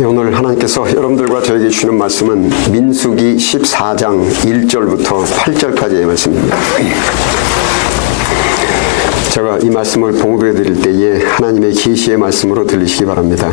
예, 오늘 하나님께서 여러분들과 저에게 주시는 말씀은 민수기 14장 1절부터 8절까지의 말씀입니다. 제가 이 말씀을 봉독해 드릴 때에 하나님의 계시의 말씀으로 들리시기 바랍니다.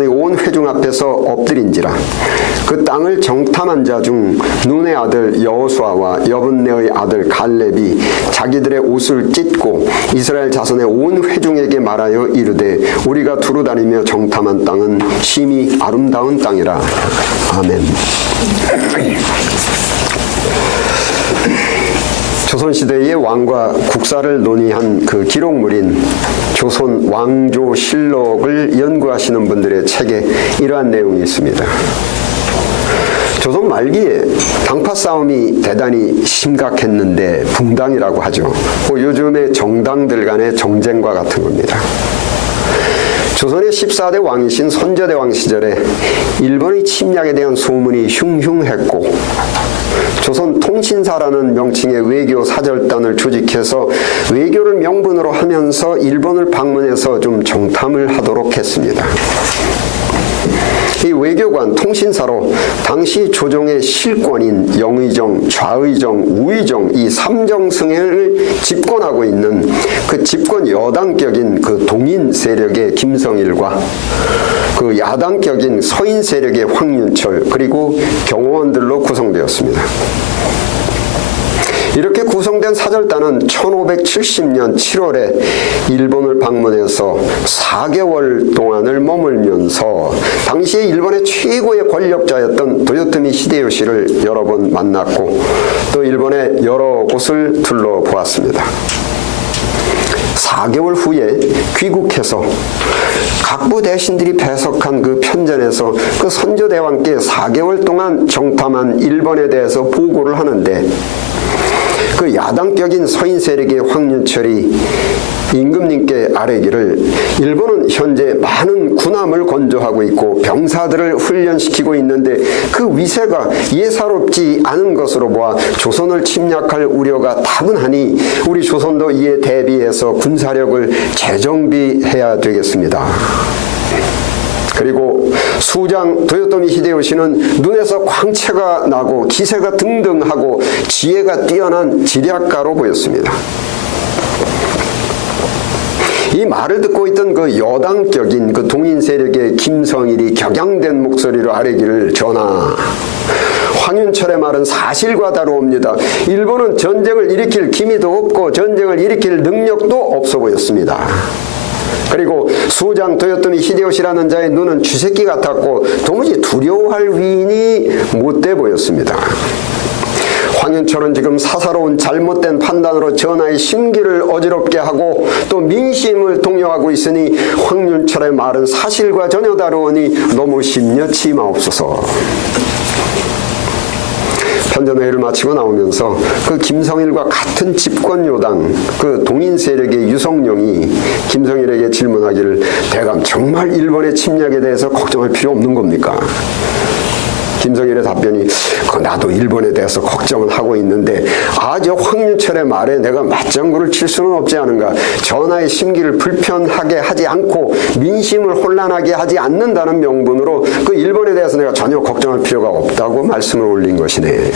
의 온 회중 앞에서 엎드린지라 그 땅을 정탐한 자 중 눈의 아들 여호수아와 여분네의 아들 갈렙이 자기들의 옷을 찢고 이스라엘 자손의 온 회중에게 말하여 이르되 우리가 두루 다니며 정탐한 땅은 심히 아름다운 땅이라 아멘. 조선시대의 왕과 국사를 논의한 그 기록물인 조선 왕조 실록을 연구하시는 분들의 책에 이러한 내용이 있습니다. 조선 말기에 당파 싸움이 대단히 심각했는데 붕당이라고 하죠. 뭐 요즘의 정당들 간의 정쟁과 같은 겁니다. 조선의 14대 왕이신 선조대왕 시절에 일본의 침략에 대한 소문이 흉흉했고 조선 통신사라는 명칭의 외교 사절단을 조직해서 외교를 명분으로 하면서 일본을 방문해서 좀 정탐을 하도록 했습니다. 이 외교관 통신사로 당시 조정의 실권인 영의정, 좌의정, 우의정 이 삼정승을 집권하고 있는 그 집권 여당격인 그 동인 세력의 김성일과 그 야당격인 서인 세력의 황윤철 그리고 경호원들로 구성되었습니다. 이렇게 구성된 사절단은 1570년 7월에 일본을 방문해서 4개월 동안을 머물면서 당시에 일본의 최고의 권력자였던 도요토미 히데요시를 여러 번 만났고 또 일본의 여러 곳을 둘러보았습니다. 4개월 후에 귀국해서 각부 대신들이 배석한 그 편전에서 그 선조대왕께 4개월 동안 정탐한 일본에 대해서 보고를 하는데 그 야당격인 서인 세력의 황윤철이 임금님께 아뢰기를 일본은 현재 많은 군함을 건조하고 있고 병사들을 훈련시키고 있는데 그 위세가 예사롭지 않은 것으로 보아 조선을 침략할 우려가 다분하니 우리 조선도 이에 대비해서 군사력을 재정비해야 되겠습니다. 그리고 수장 도요토미 히데요시는 눈에서 광채가 나고 기세가 등등하고 지혜가 뛰어난 지략가로 보였습니다. 이 말을 듣고 있던 그 여당격인 그 동인 세력의 김성일이 격양된 목소리로 아뢰기를 전하. 황윤철의 말은 사실과 다르옵니다. 일본은 전쟁을 일으킬 기미도 없고 전쟁을 일으킬 능력도 없어 보였습니다. 그리고 수장 도요토미 히데요시라는 자의 눈은 쥐새끼 같았고 도무지 두려워할 위인이 못돼 보였습니다. 황윤철은 지금 사사로운 잘못된 판단으로 전하의 심기를 어지럽게 하고 또 민심을 동요하고 있으니 황윤철의 말은 사실과 전혀 다르오니 너무 심려치 마옵소서. 편전회의를 마치고 나오면서 그 김성일과 같은 집권 요당 그 동인 세력의 유성룡이 김성일에게 질문하기를 대감 정말 일본의 침략에 대해서 걱정할 필요 없는 겁니까? 김성일의 답변이 그 나도 일본에 대해서 걱정은 하고 있는데 아저 황윤철의 말에 내가 맞장구를 칠 수는 없지 않은가 전하의 심기를 불편하게 하지 않고 민심을 혼란하게 하지 않는다는 명분으로 그 일본에 대해서 내가 전혀 걱정할 필요가 없다고 말씀을 올린 것이네.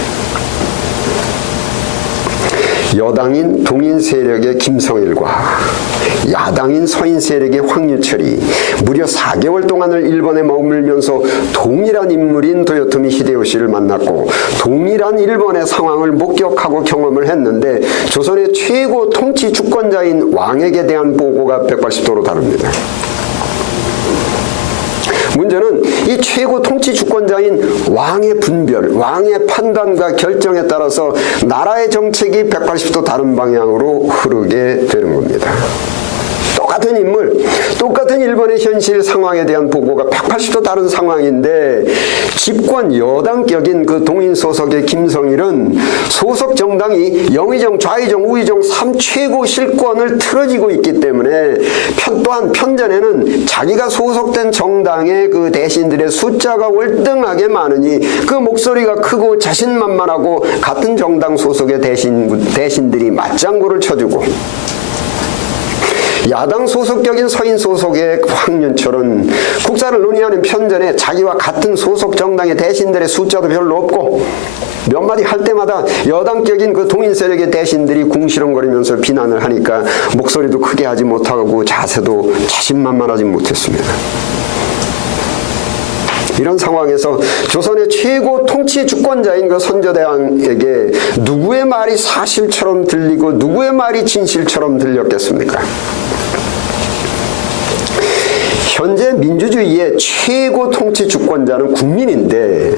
여당인 동인 세력의 김성일과 야당인 서인 세력의 황유철이 무려 4개월 동안을 일본에 머물면서 동일한 인물인 도요토미 히데요시를 만났고 동일한 일본의 상황을 목격하고 경험을 했는데 조선의 최고 통치 주권자인 왕에게 대한 보고가 180도로 다릅니다. 문제는 이 최고 통치 주권자인 왕의 분별, 왕의 판단과 결정에 따라서 나라의 정책이 180도 다른 방향으로 흐르게 되는 겁니다. 똑같은 인물, 똑같은 일본의 현실 상황에 대한 보고가 180도 다른 상황인데 집권 여당격인 그 동인 소속의 김성일은 소속 정당이 영의정, 좌의정, 우의정 3 최고 실권을 틀어지고 있기 때문에 편, 또한 편전에는 자기가 소속된 정당의 그 대신들의 숫자가 월등하게 많으니 그 목소리가 크고 자신만만하고 같은 정당 소속의 대신, 대신들이 맞장구를 쳐주고 야당 소속격인 서인 소속의 황윤철은 국사를 논의하는 편전에 자기와 같은 소속 정당의 대신들의 숫자도 별로 없고 몇 마디 할 때마다 여당격인 그 동인 세력의 대신들이 궁시렁거리면서 비난을 하니까 목소리도 크게 하지 못하고 자세도 자신만만하지 못했습니다. 이런 상황에서 조선의 최고 통치 주권자인 그 선조대왕에게 누구의 말이 사실처럼 들리고 누구의 말이 진실처럼 들렸겠습니까? 현재 민주주의의 최고 통치 주권자는 국민인데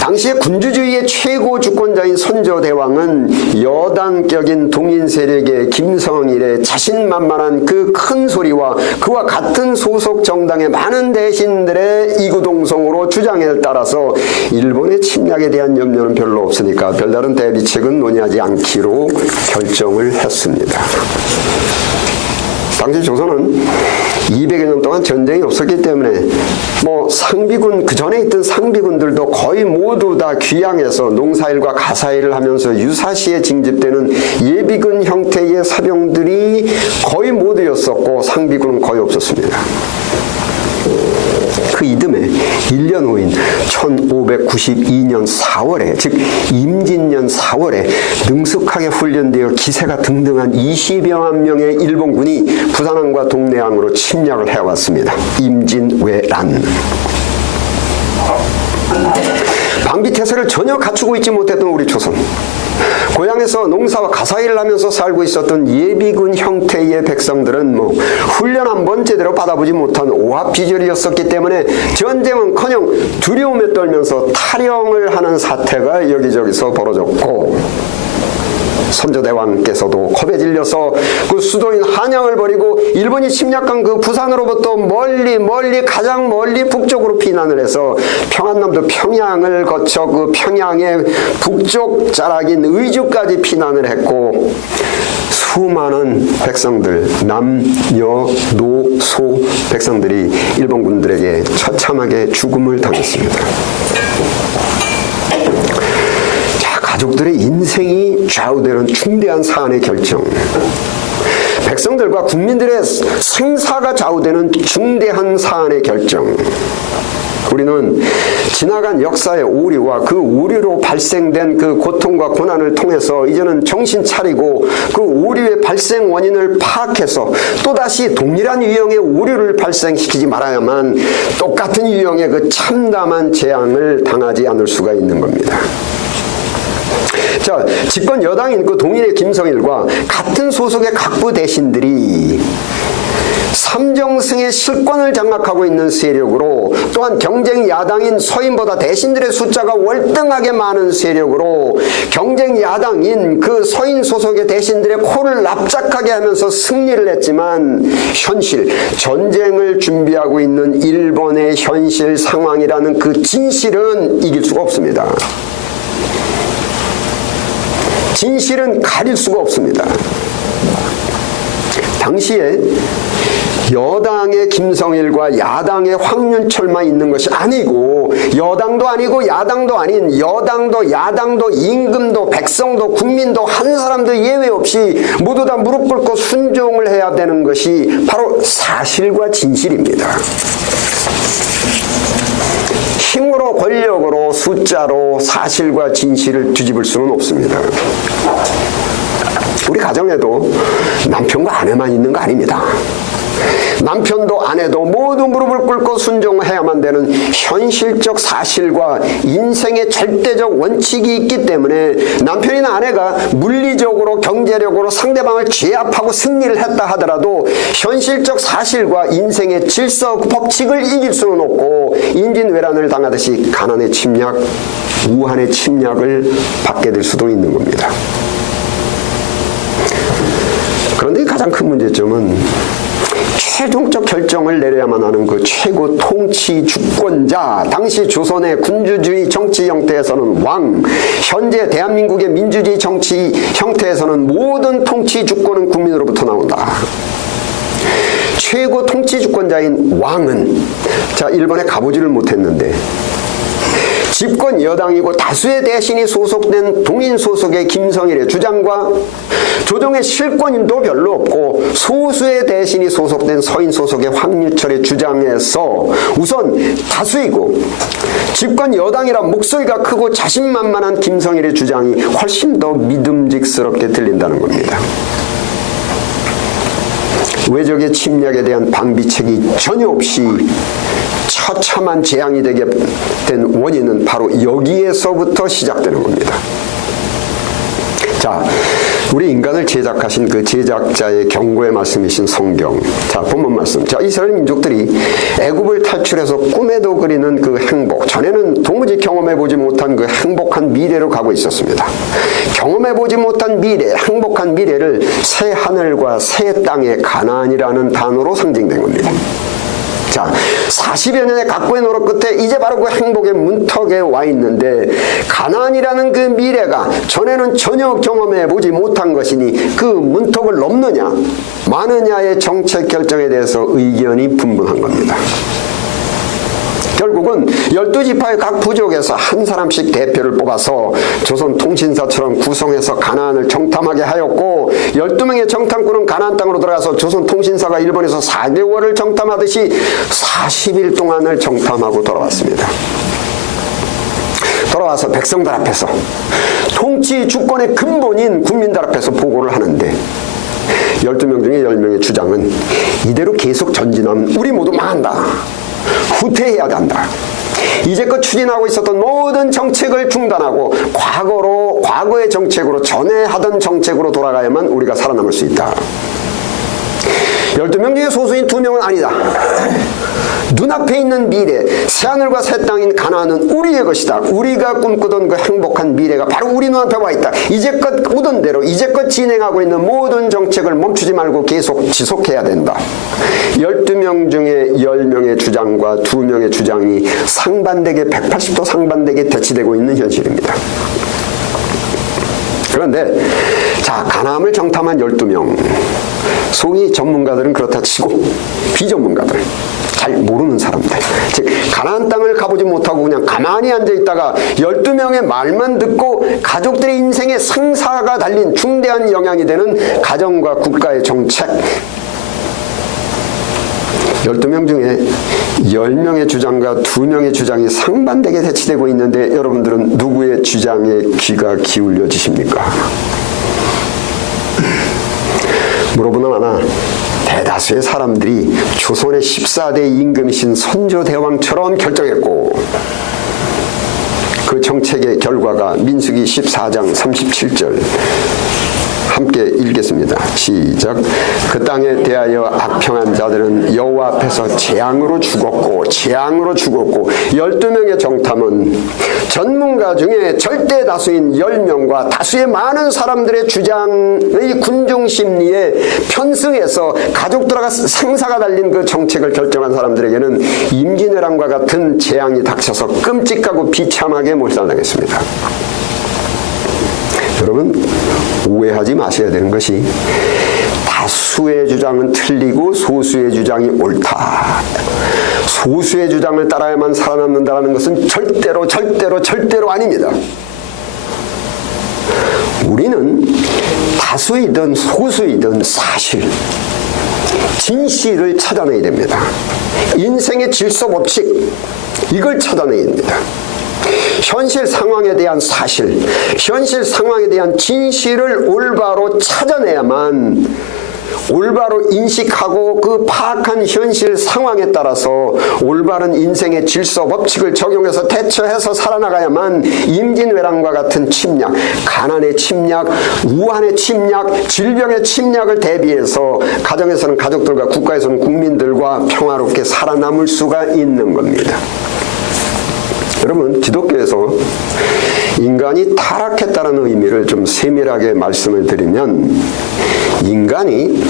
당시에 군주주의의 최고 주권자인 선조대왕은 여당격인 동인 세력의 김성일의 자신만만한 그 큰 소리와 그와 같은 소속 정당의 많은 대신들의 이구동성으로 주장에 따라서 일본의 침략에 대한 염려는 별로 없으니까 별다른 대비책은 논의하지 않기로 결정을 했습니다. 당시 조선은 200여 년 동안 전쟁이 없었기 때문에 뭐 상비군 그 전에 있던 상비군들도 거의 모두 다 귀양해서 농사일과 가사일을 하면서 유사시에 징집되는 예비군 형태의 사병들이 거의 모두였었고 상비군은 거의 없었습니다. 그 이듬해 1년 후인 1592년 4월에 즉 임진년 4월에 능숙하게 훈련되어 기세가 등등한 20여만 명의 일본군이 부산항과 동래항으로 침략을 해왔습니다. 임진왜란. 방비 태세를 전혀 갖추고 있지 못했던 우리 조선. 고향에서 농사와 가사일을 하면서 살고 있었던 예비군 형태의 백성들은 뭐 훈련 한 번 제대로 받아보지 못한 오합지졸이었었기 때문에 전쟁은커녕 두려움에 떨면서 탈영을 하는 사태가 여기저기서 벌어졌고 선조대왕께서도 겁에 질려서 그 수도인 한양을 버리고 일본이 침략한 그 부산으로부터 멀리 멀리 가장 멀리 북쪽으로 피난을 해서 평안남도 평양을 거쳐 그 평양의 북쪽 자락인 의주까지 피난을 했고 수많은 백성들 남여 노소 백성들이 일본군들에게 처참하게 죽음을 당했습니다. 자, 가족들의 인생이 좌우되는 중대한 사안의 결정. 백성들과 국민들의 생사가 좌우되는 중대한 사안의 결정. 우리는 지나간 역사의 오류와 그 오류로 발생된 그 고통과 고난을 통해서 이제는 정신 차리고 그 오류의 발생 원인을 파악해서 또다시 동일한 유형의 오류를 발생시키지 말아야만 똑같은 유형의 그 참담한 재앙을 당하지 않을 수가 있는 겁니다. 자, 집권 여당인 그 동인의 김성일과 같은 소속의 각부 대신들이 삼정승의 실권을 장악하고 있는 세력으로 또한 경쟁 야당인 서인보다 대신들의 숫자가 월등하게 많은 세력으로 경쟁 야당인 그 서인 소속의 대신들의 코를 납작하게 하면서 승리를 했지만 현실 전쟁을 준비하고 있는 일본의 현실 상황이라는 그 진실은 이길 수가 없습니다. 진실은 가릴 수가 없습니다. 당시에 여당의 김성일과 야당의 황윤철만 있는 것이 아니고 여당도 아니고 야당도 아닌 여당도 야당도 임금도 백성도 국민도 한 사람도 예외 없이 모두 다 무릎 꿇고 순종을 해야 되는 것이 바로 사실과 진실입니다. 힘으로 권력으로 숫자로 사실과 진실을 뒤집을 수는 없습니다. 우리 가정에도 남편과 아내만 있는 거 아닙니다. 남편도 아내도 모두 무릎을 꿇고 순종해야만 되는 현실적 사실과 인생의 절대적 원칙이 있기 때문에 남편이나 아내가 물리적으로 경제력으로 상대방을 제압하고 승리를 했다 하더라도 현실적 사실과 인생의 질서 법칙을 이길 수는 없고 인진왜란을 당하듯이 가난의 침략, 우한의 침략을 받게 될 수도 있는 겁니다. 그런데 가장 큰 문제점은 최종적 결정을 내려야만 하는 그 최고 통치 주권자, 당시 조선의 군주주의 정치 형태에서는 왕, 현재 대한민국의 민주주의 정치 형태에서는 모든 통치 주권은 국민으로부터 나온다. 최고 통치 주권자인 왕은 자 일본에 가보지를 못했는데 집권 여당이고 다수의 대신이 소속된 동인 소속의 김성일의 주장과 조정의 실권인도 별로 없고 소수의 대신이 소속된 서인 소속의 황유철의 주장에서 우선 다수이고 집권 여당이라 목소리가 크고 자신만만한 김성일의 주장이 훨씬 더 믿음직스럽게 들린다는 겁니다. 외적의 침략에 대한 방비책이 전혀 없이 처참한 재앙이 되게 된 원인은 바로 여기에서부터 시작되는 겁니다. 자, 우리 인간을 제작하신 그 제작자의 경고의 말씀이신 성경. 자, 본문 말씀. 자, 이스라엘 민족들이 애굽을 탈출해서 꿈에도 그리는 그 행복. 전에는 도무지 경험해 보지 못한 그 행복한 미래로 가고 있었습니다. 경험해 보지 못한 미래, 행복한 미래를 새 하늘과 새 땅의 가나안이라는 단어로 상징된 겁니다. 자, 40여 년의 각고의 노력 끝에 이제 바로 그 행복의 문턱에 와 있는데 가난이라는 그 미래가 전에는 전혀 경험해 보지 못한 것이니 그 문턱을 넘느냐 마느냐의 정책 결정에 대해서 의견이 분분한 겁니다. 결국은 열두 지파의 각 부족에서 한 사람씩 대표를 뽑아서 조선 통신사처럼 구성해서 가나안을 정탐하게 하였고 열두 명의 정탐꾼은 가나안 땅으로 들어가서 조선 통신사가 일본에서 4개월을 정탐하듯이 40일 동안을 정탐하고 돌아왔습니다. 돌아와서 백성들 앞에서 통치 주권의 근본인 국민들 앞에서 보고를 하는데 12명 중에 10명의 주장은 이대로 계속 전진하면 우리 모두 망한다. 후퇴해야 한다. 이제껏 추진하고 있었던 모든 정책을 중단하고 과거로 과거의 정책으로 전에 하던 정책으로 돌아가야만 우리가 살아남을 수 있다. 12명 중에 소수인 2명은 아니다. 눈앞에 있는 미래, 새하늘과 새 땅인 가나안은 우리의 것이다. 우리가 꿈꾸던 그 행복한 미래가 바로 우리 눈앞에 와 있다. 이제껏 오던 대로 이제껏 진행하고 있는 모든 정책을 멈추지 말고 계속 지속해야 된다. 12명 중에 10명의 주장과 2명의 주장이 상반되게 180도 상반되게 대치되고 있는 현실입니다. 그런데 자 가나안을 정탐한 12명. 소위 전문가들은 그렇다 치고 비전문가들 잘 모르는 사람들. 즉 가나안 땅을 가보지 못하고 그냥 가만히 앉아있다가 12명의 말만 듣고 가족들의 인생에 상사가 달린 중대한 영향이 되는 가정과 국가의 정책. 12명 중에 10명의 주장과 2명의 주장이 상반되게 대치되고 있는데 여러분들은 누구의 주장에 귀가 기울여지십니까? 물어보나 대다수의 사람들이 조선의 14대 임금이신 선조대왕처럼 결정했고 그 정책의 결과가 민수기 14장 37절 함께 읽겠습니다. 시작. 그 땅에 대하여 악평한 자들은 여호와 앞에서 재앙으로 죽었고 재앙으로 죽었고 12명의 정탐은 전문가 중에 절대 다수인 10명과 다수의 많은 사람들의 주장의 군중 심리에 편승해서 가족들과 상사가 달린 그 정책을 결정한 사람들에게는 임진왜란과 같은 재앙이 닥쳐서 끔찍하고 비참하게 몰살당했습니다. 여러분 오해하지 마셔야 되는 것이 다수의 주장은 틀리고 소수의 주장이 옳다. 소수의 주장을 따라야만 살아남는다는 것은 절대로 절대로 절대로 아닙니다. 우리는 다수이든 소수이든 사실, 진실을 찾아내야 됩니다. 인생의 질서 법칙, 이걸 찾아내야 됩니다. 현실 상황에 대한 사실, 현실 상황에 대한 진실을 올바로 찾아내야만 올바로 인식하고 그 파악한 현실 상황에 따라서 올바른 인생의 질서 법칙을 적용해서 대처해서 살아나가야만 임진왜란과 같은 침략, 가난의 침략, 우한의 침략, 질병의 침략을 대비해서 가정에서는 가족들과 국가에서는 국민들과 평화롭게 살아남을 수가 있는 겁니다. 여러분 기독교에서 인간이 타락했다는 의미를 좀 세밀하게 말씀을 드리면 인간이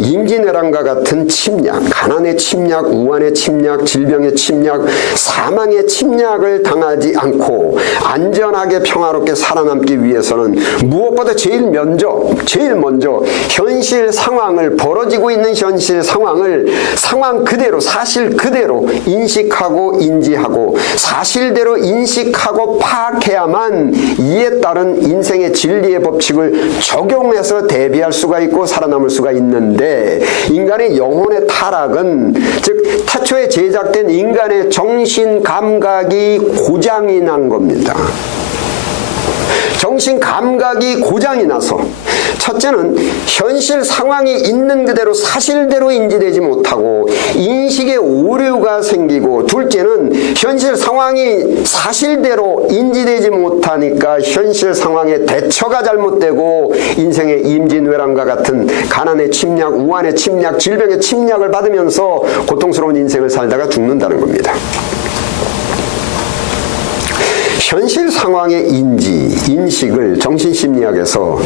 임진왜란과 같은 침략, 가난의 침략, 우환의 침략, 질병의 침략, 사망의 침략을 당하지 않고 안전하게 평화롭게 살아남기 위해서는 무엇보다 제일 먼저, 제일 먼저 현실 상황을 벌어지고 있는 현실 상황을 상황 그대로 사실 그대로 인식하고 인지하고 사실대로 인식하고 파악해야만 이에 따른 인생의 진리의 법칙을 적용해서 대비할 수가 있고 살아남을 수가 있는 데 인간의 영혼의 타락은 즉 태초에 제작된 인간의 정신 감각이 고장이 난 겁니다. 정신 감각이 고장이 나서 첫째는 현실 상황이 있는 그대로 사실대로 인지되지 못하고 인식의 오류가 생기고 둘째는 현실 상황이 사실대로 인지되지 못하니까 현실 상황의 대처가 잘못되고 인생의 임진왜란과 같은 가난의 침략, 우환의 침략, 질병의 침략을 받으면서 고통스러운 인생을 살다가 죽는다는 겁니다. 현실 상황의 인지, 인식을 정신심리학에서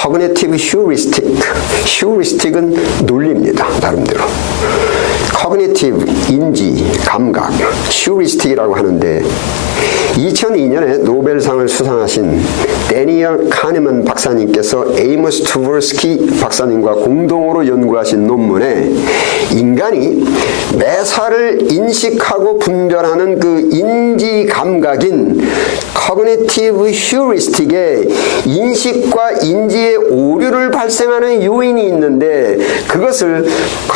cognitive heuristic, heuristic은 논리입니다. 나름대로. cognitive, 인지, 감각, heuristic이라고 하는데 2002년에 노벨상을 수상하신 데니얼 카네만 박사님께서 에이머스 투버스키 박사님과 공동으로 연구하신 논문에 인간이 매사를 인식하고 분별하는 그 인지 감각인 cognitive heuristic에 인식과 인지의 오류를 발생하는 요인이 있는데 그것을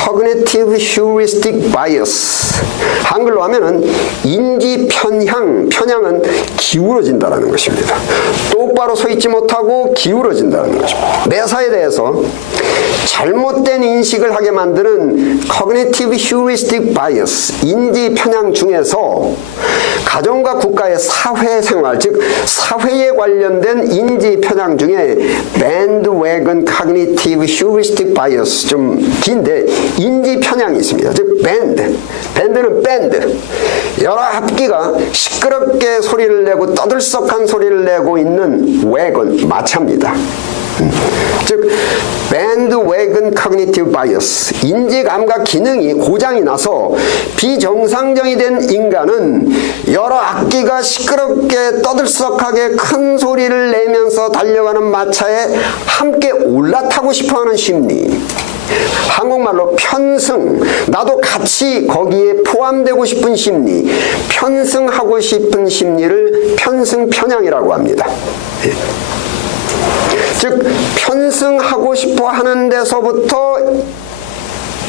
cognitive heuristic bias 한글로 하면은 인지 편향 편향은 기울어진다라는 것입니다. 똑바로 서 있지 못하고 기울어진다는 것입니다. 매사에 대해서 잘못된 인식을 하게 만드는 cognitive heuristic bias 인지 편향 중에서 가정과 국가의 사회생활 즉 사회에 관련된 인지 편향 중에 bandwagon cognitive heuristic bias 좀 긴데 인지 편향이 있습니다. 즉 band band는 band 여러 합기가 시끄럽게 소리를 내고 떠들썩한 소리를 내고 있는 wagon 마차입니다. 즉 밴드웨건 커그니티브 바이어스 인지 감각 기능이 고장이 나서 비정상적이 된 인간은 여러 악기가 시끄럽게 떠들썩하게 큰 소리를 내면서 달려가는 마차에 함께 올라타고 싶어하는 심리 한국말로 편승 나도 같이 거기에 포함되고 싶은 심리 편승하고 싶은 심리를 편승 편향이라고 합니다. 예. 즉 편승하고 싶어 하는 데서부터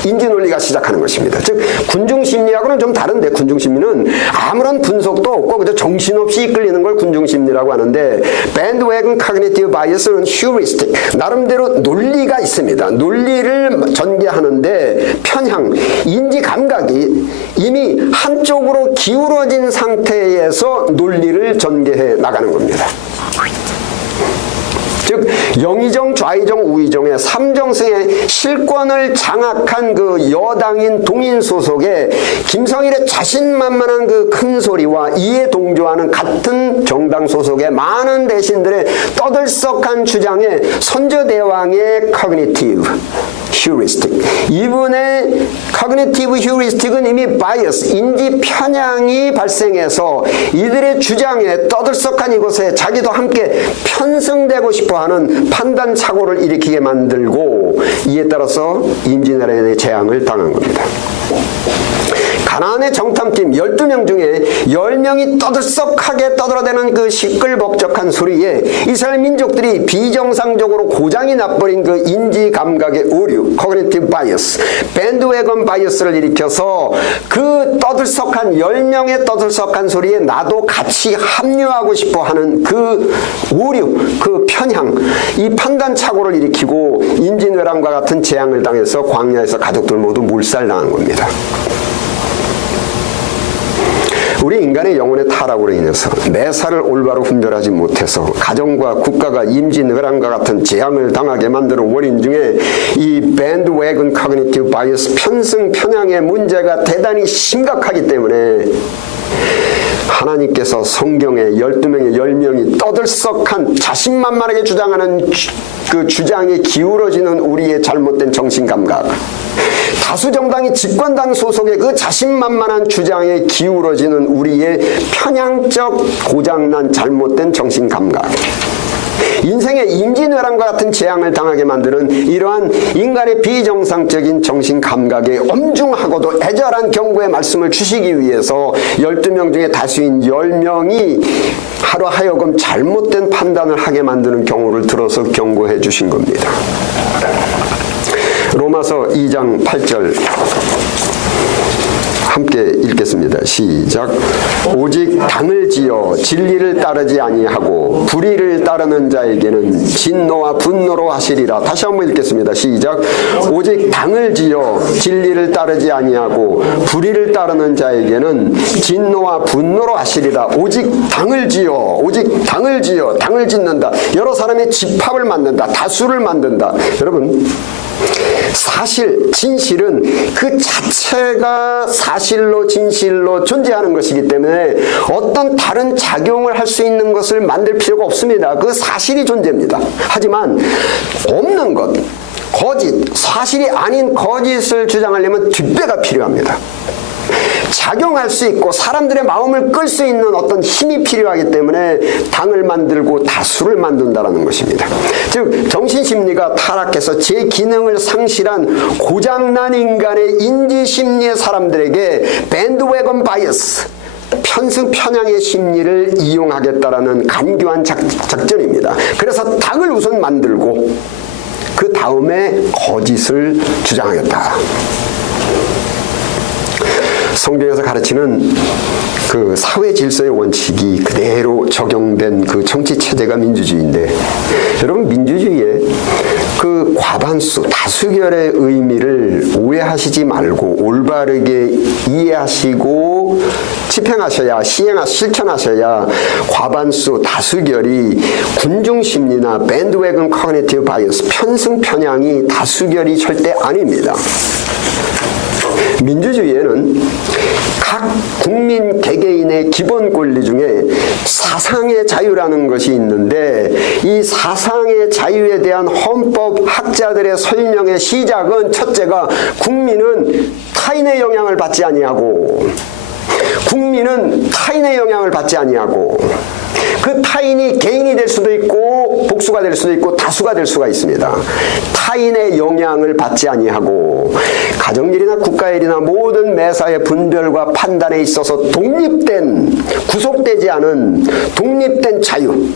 인지 논리가 시작하는 것입니다. 즉 군중 심리하고는 좀 다른데 군중 심리는 아무런 분석도 없고 그저 정신없이 이끌리는 걸 군중 심리라고 하는데 밴드웨건 카그니티브 바이어스는 휴리스틱 나름대로 논리가 있습니다. 논리를 전개하는데 편향 인지 감각이 이미 한쪽으로 기울어진 상태에서 논리를 전개해 나가는 겁니다. 즉 영의정, 좌의정, 우의정의 삼정승의 실권을 장악한 그 여당인 동인 소속의 김성일의 자신만만한 그 큰 소리와 이에 동조하는 같은 정당 소속의 많은 대신들의 떠들썩한 주장에 선조대왕의 커그니티브 휴리스틱 이분의 커그니티브 휴리스틱은 이미 바이어스 인지 편향이 발생해서 이들의 주장에 떠들썩한 이곳에 자기도 함께 편승되고 싶어 하는 판단 착오를 일으키게 만들고 이에 따라서 임진왜란의 재앙을 당한 겁니다. 가나안의 정탐팀 12명 중에 10명이 떠들썩하게 떠들어대는 그 시끌벅적한 소리에 이스라엘 민족들이 비정상적으로 고장이 나버린 그 인지 감각의 오류, cognitive bias, 밴드웨건 바이어스를 일으켜서 그 떠들썩한 10명의 떠들썩한 소리에 나도 같이 합류하고 싶어 하는 그 오류, 그 편향, 이 판단 착오를 일으키고 임진왜란과 같은 재앙을 당해서 광야에서 가족들 모두 몰살당한 겁니다. 우리 인간의 영혼의 타락으로 인해서 매사를 올바로 분별하지 못해서 가정과 국가가 임진왜란과 같은 재앙을 당하게 만드는 원인 중에 이 밴드웨건 커그니티브 바이어스 편승 편향의 문제가 대단히 심각하기 때문에 하나님께서 성경에 12명의 10명이 떠들썩한 자신만만하게 주장하는 주, 그 주장에 기울어지는 우리의 잘못된 정신감각. 다수 정당이 집권당 소속의 그 자신만만한 주장에 기울어지는 우리의 편향적 고장난 잘못된 정신감각 인생의 임진왜란과 같은 재앙을 당하게 만드는 이러한 인간의 비정상적인 정신 감각에 엄중하고도 애절한 경고의 말씀을 주시기 위해서 12명 중에 다수인 10명이 하루 하여금 잘못된 판단을 하게 만드는 경우를 들어서 경고해 주신 겁니다. 로마서 2장 8절 함께 읽겠습니다. 시작. 오직 당을 지어 진리를 따르지 아니하고 불의를 따르는 자에게는 진노와 분노로 하시리라. 다시 한번 읽겠습니다. 시작. 오직 당을 지어 진리를 따르지 아니하고 불의를 따르는 자에게는 진노와 분노로 하시리라. 오직 당을 지어 오직 당을 지어 당을 짓는다. 여러 사람의 집합을 만든다. 다수를 만든다. 여러분 사실, 진실은 그 자체가 사실로 진실로 존재하는 것이기 때문에 어떤 다른 작용을 할 수 있는 것을 만들 필요가 없습니다. 그 사실이 존재입니다. 하지만 없는 것, 거짓, 사실이 아닌 거짓을 주장하려면 뒷배가 필요합니다. 작용할 수 있고 사람들의 마음을 끌 수 있는 어떤 힘이 필요하기 때문에 당을 만들고 다수를 만든다는 것입니다. 즉 정신심리가 타락해서 제 기능을 상실한 고장난 인간의 인지심리의 사람들에게 밴드웨건 바이어스 편승 편향의 심리를 이용하겠다라는 간교한 작, 작전입니다. 그래서 당을 우선 만들고 그 다음에 거짓을 주장하겠다. 성경에서 가르치는 그 사회 질서의 원칙이 그대로 적용된 그 정치 체제가 민주주의인데 여러분 민주주의의 그 과반수 다수결의 의미를 오해하시지 말고 올바르게 이해하시고 집행하셔야 시행하 실천하셔야 과반수 다수결이 군중 심리나 밴드웨건 커그니티브 바이어스 편승 편향이 다수결이 절대 아닙니다. 민주주의에는 각 국민 개개인의 기본 권리 중에 사상의 자유라는 것이 있는데 이 사상의 자유에 대한 헌법 학자들의 설명의 시작은 첫째가 국민은 타인의 영향을 받지 아니하고 국민은 타인의 영향을 받지 아니하고 그 타인이 개인이 될 수도 있고 복수가 될 수도 있고 다수가 될 수가 있습니다. 타인의 영향을 받지 아니하고 가정일이나 국가일이나 모든 매사의 분별과 판단에 있어서 독립된 구속되지 않은 독립된 자유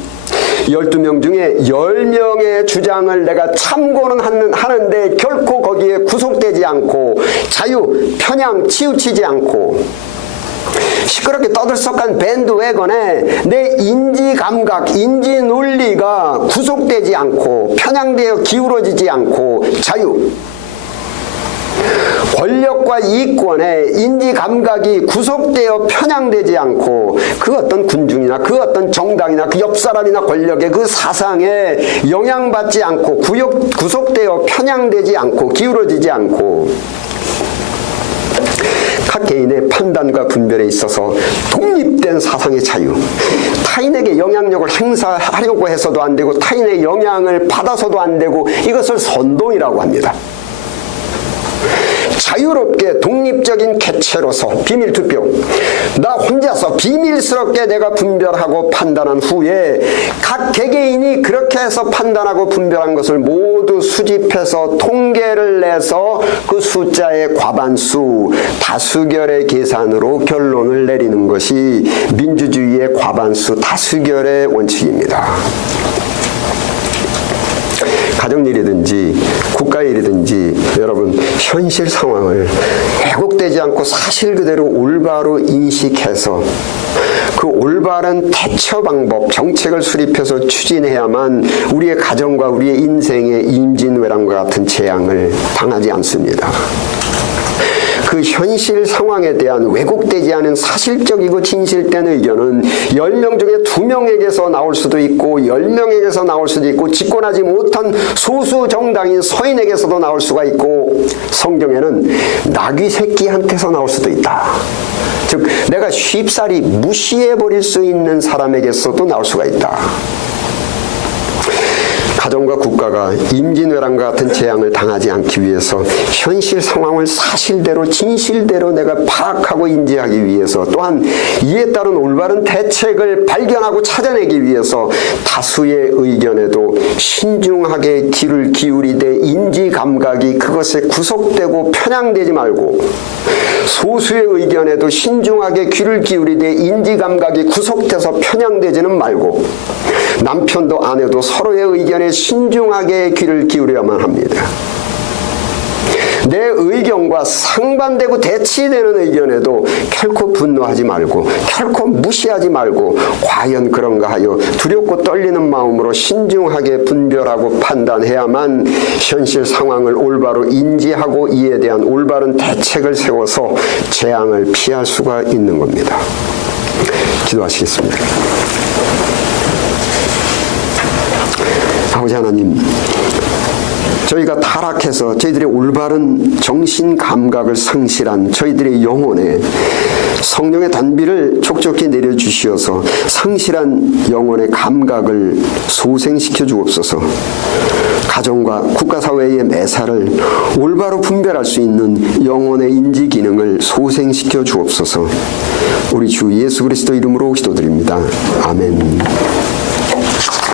12명 중에 10명의 주장을 내가 참고는 하는, 하는데 결코 거기에 구속되지 않고 자유, 편향, 치우치지 않고 시끄럽게 떠들썩한 밴드웨건에 내 인지 감각, 인지 논리가 구속되지 않고 편향되어 기울어지지 않고 자유. 권력과 이권에 인지 감각이 구속되어 편향되지 않고 그 어떤 군중이나 그 어떤 정당이나 그 옆 사람이나 권력의 그 사상에 영향받지 않고 구역, 구속되어 편향되지 않고 기울어지지 않고 각 개인의 판단과 분별에 있어서 독립된 사상의 자유, 타인에게 영향력을 행사하려고 해서도 안 되고 타인의 영향을 받아서도 안 되고 이것을 선동이라고 합니다. 자유롭게 독립적인 개체로서 비밀 투표 나 혼자서 비밀스럽게 내가 분별하고 판단한 후에 각 개개인이 그렇게 해서 판단하고 분별한 것을 모두 수집해서 통계를 내서 그 숫자의 과반수 다수결의 계산으로 결론을 내리는 것이 민주주의의 과반수 다수결의 원칙입니다. 가정일이든지 국가일이든지 여러분 현실 상황을 왜곡되지 않고 사실 그대로 올바로 인식해서 그 올바른 대처 방법, 정책을 수립해서 추진해야만 우리의 가정과 우리의 인생의 임진왜란과 같은 재앙을 당하지 않습니다. 그 현실 상황에 대한 왜곡되지 않은 사실적이고 진실된 의견은 10명 중에 2명에게서 나올 수도 있고 10명에게서 나올 수도 있고 집권하지 못한 소수 정당인 서인에게서도 나올 수가 있고 성경에는 나귀 새끼한테서 나올 수도 있다. 즉 내가 쉽사리 무시해 버릴 수 있는 사람에게서도 나올 수가 있다. 가정과 국가가 임진왜란과 같은 재앙을 당하지 않기 위해서 현실 상황을 사실대로 진실대로 내가 파악하고 인지하기 위해서 또한 이에 따른 올바른 대책을 발견하고 찾아내기 위해서 다수의 의견에도 신중하게 귀를 기울이되 인지 감각이 그것에 구속되고 편향되지 말고 소수의 의견에도 신중하게 귀를 기울이되 인지 감각이 구속돼서 편향되지는 말고 남편도 아내도 서로의 의견에 신중하게 귀를 기울여야만 합니다. 내 의견과 상반되고 대치되는 의견에도 결코 분노하지 말고 결코 무시하지 말고 과연 그런가 하여 두렵고 떨리는 마음으로 신중하게 분별하고 판단해야만 현실 상황을 올바로 인지하고 이에 대한 올바른 대책을 세워서 재앙을 피할 수가 있는 겁니다. 기도하시겠습니다. 아버지 하나님, 저희가 타락해서 저희들의 올바른 정신 감각을 상실한 저희들의 영혼에 성령의 단비를 촉촉히 내려주시어서 상실한 영혼의 감각을 소생시켜 주옵소서. 가정과 국가사회의 매사를 올바로 분별할 수 있는 영혼의 인지 기능을 소생시켜 주옵소서. 우리 주 예수 그리스도 이름으로 기도드립니다. 아멘.